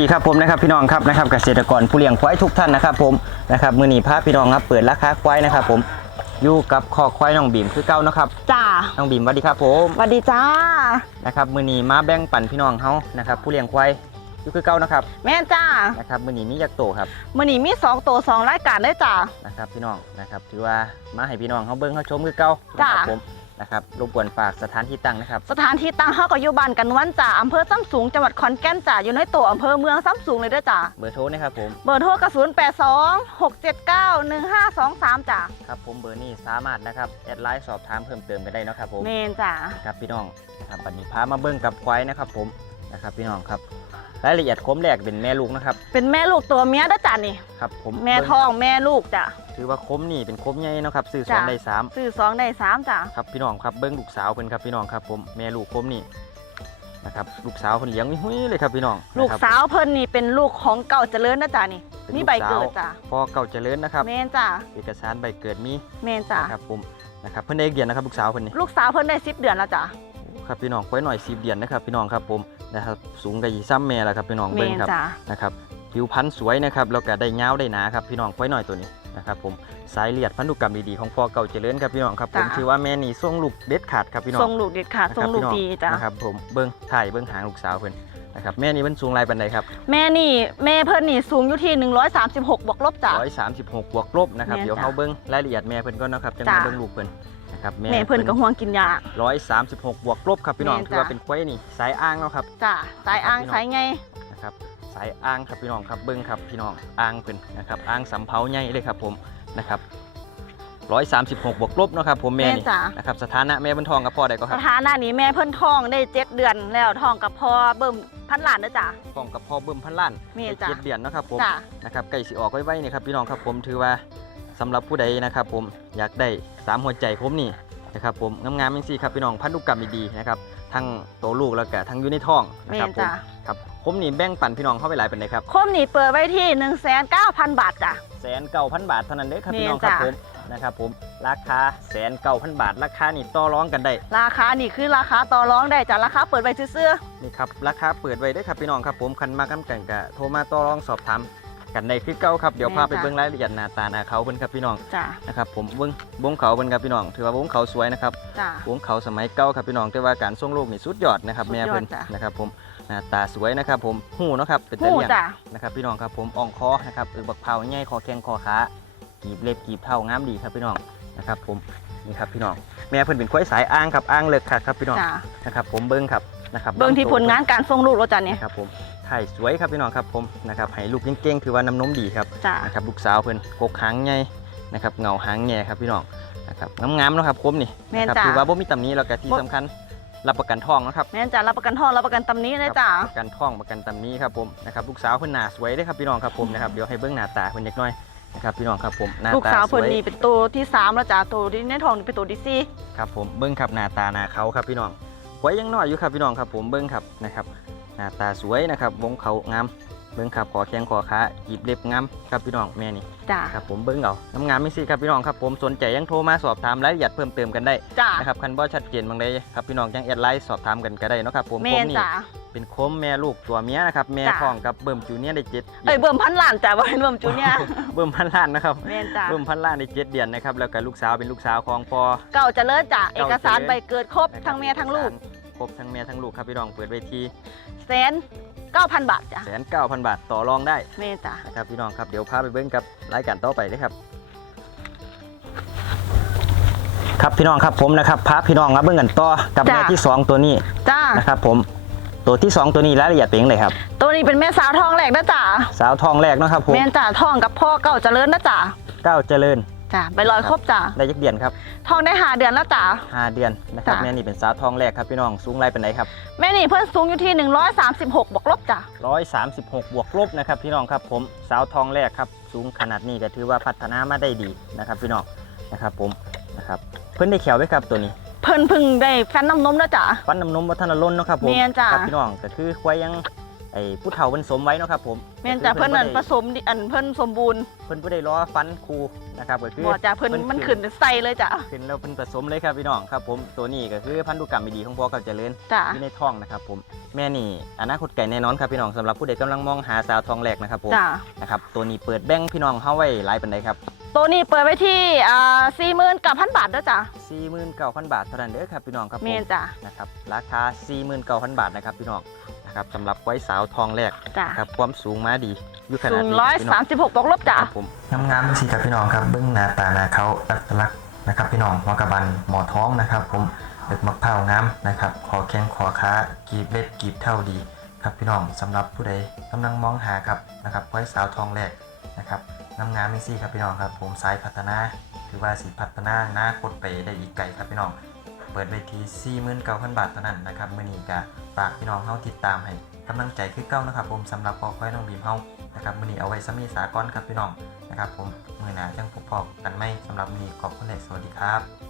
สวัสดีครับผมนะครับพี่น้องครับนะครับเกษตรกรผู้เลี้ยงควายทุกท่านนะครับผมนะครับมือนี้พาพี่น้องครับเปิดราคาควายนะครับผมอยู่กับคอควายน้องบีมคือเก้านะครับจ้าน้องบีมสวัสดีครับผมสวัสดีจ้านะครับมือนี้มาแบ่งปันพี่น้องเฮานะครับผู้เลี้ยงควายอยู่คือเก้านะครับแม่นจ้านะครับมือนี้มียักษ์โตครับมื้อนี้มีสองตัวสองรายการได้จ้านะครับพี่น้องนะครับถือว่ามาให้พี่น้องเฮาเบิ่งเฮาชมคือเก้านะจ้าครับผม นะครับรบกวนฝากสถานที่ตั้งนะครับ สถานที่ตั้งเฮาก็อยู่บ้านกันนวันจ้าอำเภอซ้ำสูงจังหวัดขอนแก่นจ้าอยู่ในตัวอำเภอเมืองซ้ำสูงเลยเด้อจ้าเบอร์โทรนะครับผม เบอร์โทรก็082 679 1523จ้าครับผมเบอร์นี้สามารถนะครับแอดไลน์สอบถามเพิ่มเติมกันได้เนาะครับผมแม่นจ้าครับพี่น้องนะครับวันนี้พามาเบิ้งกับควายนะครับผม นะครับพี่น้องครับรายละเอียดโคมแรกเป็นแม่ลูกนะครับเป็นแม่ลูกตัวเมียเด้อจ้านี่ ครับผมแม่เบิ่ท้องแม่ลูกจ้าถือว่าโคมนี่เป็นโคมใหญ่เนาะครับซื้อสองจ้ะ ได้สามซื้อสองได้สามจ้าครับพี่น้องครับเบิ้งลูกสาวเพิ่นครับพี่น้องครับผมแม่ลูกโคมนี่นะครับลูกสาวเพิ่นเลี้ยงมีหุ้ยเลยครับพี่น้องลูกนะครับ สาวเพิ่นนี่เป็นลูกของเก่าเจริญนะจ้านี่ เป็นมีลูกใบสาวเกิดจ้าพ่อเก่าเจริญนะครับ แม่นจ้าเอกสารใบเกิดมีแม่นจ้านะครับผมนะครับเพิ่นได้เดือนนะครับลูกสาวเพิ่นนี่ลูกสาวเพิ่นได้10เดือนแล้วจ้า ครับพี่น้องควายหน่อยสิบเดือนนะครับพี่น้องครับผมนะครับสูงกับยีซ้ำแม่แล้วครับพี่น้องแม่เบิ้งนครับจ้านะครับผิวพรรณสวยนะครับแล้วก็ได้เงาวได้หนาครับพี่น้องควายหน่อยตัวนี้นะครับผมสายเลือดพันธุกรรมดีๆของพ่อเก่าเจริญครับพี่น้องครับผมจ้ะชื่อว่าแม่นี่ส่งลูกเด็ดขาดครับพี่น้องทรงลูกเด็ดขาดนะทครรังบลูกพี่น้องดีจ้านะครับผมเบิ้งถ่ายเบิ้งหางลูกสาวเพิ่นนะครับแม่นี่มันสูงไรปันใดครับแม่นี่แม่เพิ่นนี่สูงอยู่ที่ 136 บวกลบจ้ะร้อยสามสิบหกบวกลบนะครับแม่นเดี๋ยวจ้ะเขาเบิ้งรายละเอียดแม่เพิ่นก็นะครับจะมาจ้ะเบิ้งลูกเพิ่นนะ ครับแม่เพิ่นก็ห่วงกินยา ร้อยสามสิบหกบวกลบครับพี่น้องแม่นถือว่าจ้ะเป็นควายนี่สายอ้างเนาะครับจ้ะสายอ่างครับสายไงนะครับสายอ้างครับพี่น้องครับเบิ้งครับพี่น้องอ้างเป็นนะครับอ้างสำเภาใหญ่เลยครับผมนะครับร้อยสามสิบหกบวกลบเนาะครับผมแม่แม่นี่จ้ะนะครับสถานะแม่บนทองกับพ่อใดก็คสรับถานะนี้แม่เพิ่นท้องได้7เดือนแล้วท้องกับพ่อเบิ่มพันหลานเด้อจ้ะทองกับพ่อเบิ่มพันล้านแม่ได้จ้ะ เจ็ดเดือนเนาะครับผม จ้ะ นะครับไก่สิออกไว้ๆนี่ครับพี่น้องครับผมถือว่า สำหรับผู้ใดนะครับ ผมอยากได้สามหัวใจผมนี่นะครับผมงามๆเป็นสี่ครับพี่น้องพันธุกรรมดีๆนะครับทั้งโตวลูกแล้วก็ทั้งอยู่ในท้องนะแม่ครับผมจ้ะครับผมนี่แบ่งปันพี่น้องเข้าไปหลายเป็นไดครับคมนี่เปิดไว้ที่1,900,000บาทจ้ะแสนเก้าพันบาทเท่านั้นเด้อครับพี่น้องแม่ครับจ้ะผมนะครับผมราคาแสนเก้าพันบาท ราคานี่ต่อรองกันได้ ราคานี่คือราคาต่อรองได้จ้ะราคาเปิดไว้ซื่อนี่ครับราคาเปิดไว้ได้อครับพี่น้องครับผมคันมากำกันกะโทรมาต่อรองสอบถาม กันในคือเก้าครับเดี๋ยวพาไปเบิ่งรายละเอียดหน้าตาหน้าเขาเพิ่นครับพี่น้องๆจ้ะนะครับผมเบิ่งวงเขาเพิ่นครับพี่น้อง ถือว่าวงเขาสวยนะครับจ้ะวงเขาสมัยเก่าครับพี่น้องแต่ว่าการส่งลูกนี่สุดยอดนะครับสุดยอดแม่เพิ่นจ้ะนะครับผมหน้าตาสวยนะครับผมหูเนาะครับเป็นตะหูเลียงจ้ะนะครับพี่น้องครับผมอ่องคอนะครับเออบักเผาใหญ่คอแข้งคอขากีบเล็บกีบเท่างามดีครับพี่น้องนะครับผมนี่ครับพี่น้องแม่เพิ่นเป็นควายสายอ้างครับอ้างเลิกค่ะครับพี่น้องจ้ะนะครับผมเบิ้งครับนะครับเบิ่งที่ผลงานการส่งลูกแล้วจ้ะเนี่ยนะครับผม ถ่ายสวยครับพี่น้องครับผมนะครับให้ลูกเก่งๆถือว่าน้ำนมดีครับจ้ะนะครับลูกสาวเพิ่นกกหางใหญ่นะครับเงาหางแง่ครับพี่น้องนะครับงามๆเนาะครับคมนี่แม่นนะครับจ้ะ ถือว่าบ่มีตำหนี้แล้วก็ที่บ่สำคัญรับประกันทองนะครับ แม่นจ้ะรับประกันทองรับประกันตำนี้เลยจ้ะประกันทองประกันตำหนี้ครับผมนะครับลูกสาวเพิ่นหน้าสวยเด้อครับพี่น้องครับผมนะครับเดี๋ยวให้เบิ่งหน้าตาเพิ่นเล็กน้อยนะครับพี่น้องครับผมหน้าลูกตาสาวสเพิ่นวยนี่เป็นตัวที่สามแล้วจ้ะตัวที่ในท้องนี่เป็นตัวที่สี่ครับผมเบิ้งครับหน้าตาหน้าเขาครับพี่น้องไว้ยังน้อยอยู่ครับพี่น้องครับผมเบิ้งครับนะครับ หน้าตาสวยนะครับ วงเขางามเบิ้งครับขอแข้งขอขาจีบเล็บงามครับพี่น้องแม่นี่จ้ะครับผมเบิ้งเอาน้ำงามไม่สิครับพี่น้องครับผมสนใจยังโทรมาสอบถามรายละเอียดเพิ่มเติมกันได้จ้ะนะครับคันบ่ชัดเจนบางใดครับพี่น้องยังแอดไลน์สอบถามกันก็ได้เนาะครับผมแม่ผมนนี่จ้ะเป็นโคมแม่ลูกตัวเมียนะครับแม่จ้ะท้องกับเบิ่มจูเนียร์ได้เจ็ดเอ้ยเบิ่มพันล้านจ้ะบ่เป็นเบิ่มจูเนียร์เบิ่มพันล้านนะครับแม่นจ้ะเบิ่มพันล้านได้เจ็ดเดือนนะครับแล้วก็ลูกสาวเป็นลูกสาวของพ่อเก่าเจริญจ้ะเอเก่ากสารเจริญใบเกิดครบนะครับทั้งแม่ทั้งลูก ครบทั้งแม่ทั้งลูกครับพี่น้องเปิดเวทีแสนเก้าพันบาทจ้ะแสนเก้าพันบาทต่อรองได้แม่นจ้ะนะครับพี่น้องครับเดี๋ยวพาไปเบิ้งกับรายการต่อไปเลยครับ ครับพี่น้องครับผมนะครับพาพี่น้องมาเบิ้งกันต่อกับแม่ที่สองตัวนี้จ้านะครับผมตัวที่สองตัวนี้รายละเอียดเป็นยังไงครับ ตัวนี้เป็นแม่สาวทองแหลกนะจ้ะสาวทองแรกเนาะครับผมแม่นจ้ะทองกับพ่อเก่าเจริญนะจ้ะเก้าวเจริญ จ้ะไปลอยครบจ้ะได้ยักเดือนครับทองได้หาเดือนแล้วจ้ะห้าเดือนนะครับจ้ะแม่นี่เป็นสาวทองแรกครับพี่น้องสูงไรเป็นไหนครับแม่นี่เพิ่นสูงอยู่ที่ 136 บวกลบจ้ะร้อยสามสิบหกบวกลบนะครับพี่น้องครับผมสาวทองแรกครับสูงขนาดนี้ก็ถือว่าพัฒนามาได้ดีนะครับพี่น้องนะครับผมนะครับเพิ่นได้เขียวไว้ครับตัวนี้ เพิ่นเพึ่งได้แฟนน้ำนมแล้วจ้ะฟันน้ำนมวัฒนล้นเนาะครับผมแม่นจ้ะครับพี่น้องก็คือควายยัง ไอ้ผู้เฒ่าเพิ่นสมไว้เนาะครับผมแม่นจ้ะเพิ่นนั่นผบ่ได้สมดิอันเพิ่นสมบูรณ์เพิ่นบ่ได้ล้อฟันคูนะครับก็คือบ่จ้ะเพิ่นเพิ่นมันขึ้ขึ้นนใส่เลยจ้ะขึ้นแล้วเพิ่นผสมเลยครับพี่น้องครับผมตัวนี้ก็คือพันธุกรรมดีของพ่อกับเจริญจ้ะอยู่ในท้องนะครับผมแม่นี่อนาคตไก่แน่นอนครับพี่น้องสำหรับผู้ใดกำลังมองหาสาวทองแหลกนะครับผมจ้ะนะครับตัวนี้เปิดแบ่งพี่น้องเฮาไว้หลายปานใดครับตัวนี้เปิดไว้ที่อ่า40,000กับพันบาทเด้อจ้ะ49,000บาทเท่านั้นเด้อครับพี่น้องครับผแม่มนจ้ะนะครับราคา49,000บาทนะครับพี่น้อง นะครับสำหรับไว้สาวทองแหลกจ้ะ ครับความสูงมาดีอยู่ขสูนาดงนี้ร้อยครับพี่น้องสามสิบหกบวกลบจ้ะ ครับผมงามๆสิครับพี่น้องครับเบื้องหน้าตาหน้าเขาอัตลักษณ์นะครับ พี่น้องหัวกระบันหมอท้องนะครับ ผมเล็กมักเผาวงามนะครับคอแข้งคอขากีบเล็บกีบเท่าดี ครับพี่น้องสำหรับผู้ใดกำลังมองหาครับนะครับไว้สาวทองแรกนะครับงามๆสิครับพี่น้องครับ ผมสายพัฒนาถือว่าสีพัฒนาหน้าคดไปได้อีกไกลครับพี่น้อง เปิดเวที49,000 บาทเท่านั้นนะครับมื้อนี้ก็ฝากพี่น้องเฮาติดตามให้กำลังใจคือเก้านะครับ ผมสำหรับปอค่อยน้องบีมเฮานะครับมื้อนี้เอาไว้สมีสากรครับพี่น้องนะครับ ผมมื้อหน้าจังพบพอกันไหมสำหรับมื้อนี้ขอบคุณและสวัสดีครับ